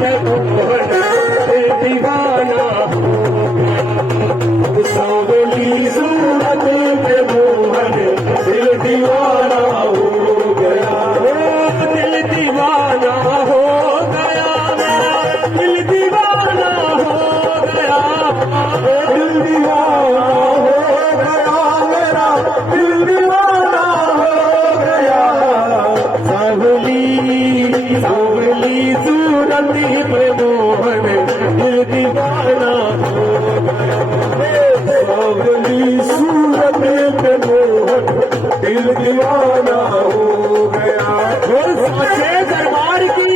पे मोहन दिल दीवाना सांवली सूरत पे मोहन दिल दीवाना हो गया दिल दीवाना हो गया दिल दीवाना हो गया दिल दीवाना हो गया मेरा दिल दीवाना हो गया सांवली सांवली सूरत पे मोहन दिल दीवाना हो गया सांवली सूरत पे मोहन दिल दीवाना हो गया और सच्चे दरबार की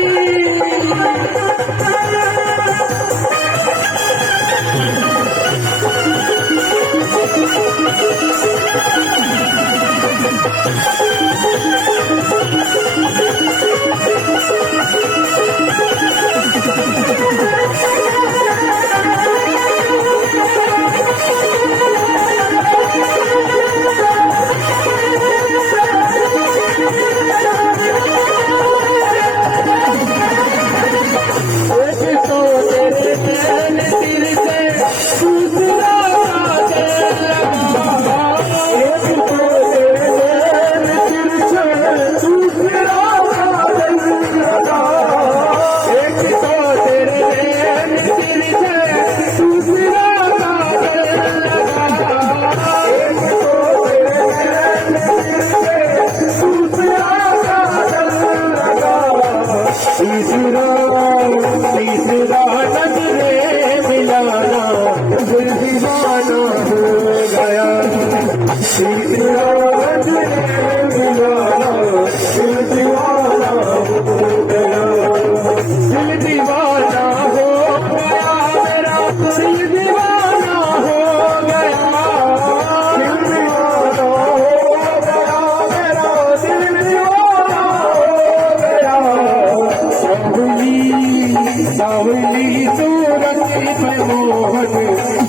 सांवली सूरत पे मोहन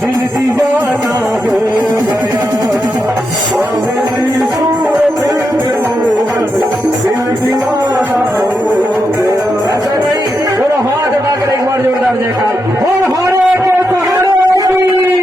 दिल दीवाना हो गया सांवली सूरत पे मोहन दिल दीवाना हो गया ऐसा नहीं थोड़ा हाथ उठाकर एक बार जोरदार जयकार और हारे के सहारे की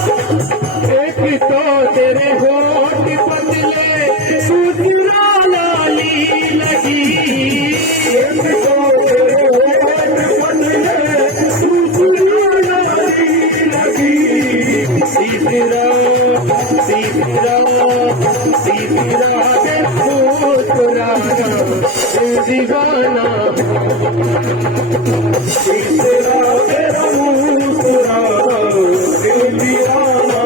एक तो तेरे होठ पतले सूजरा लाली लगी एक तो तेरे होठ पतले सूजरा लाली लगी तीसरा तीसरा तीसरा मुस्कुराना दीवाना तीसरा तेरा मुस्कुराना दीवाना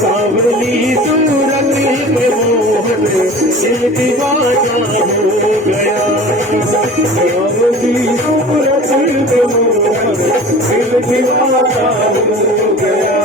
सांवली सूरत पे मोहन दिल दीवाना हो गया सांवली सूरत पे मोहन दिल दीवाना हो गया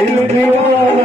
दिल दीवाना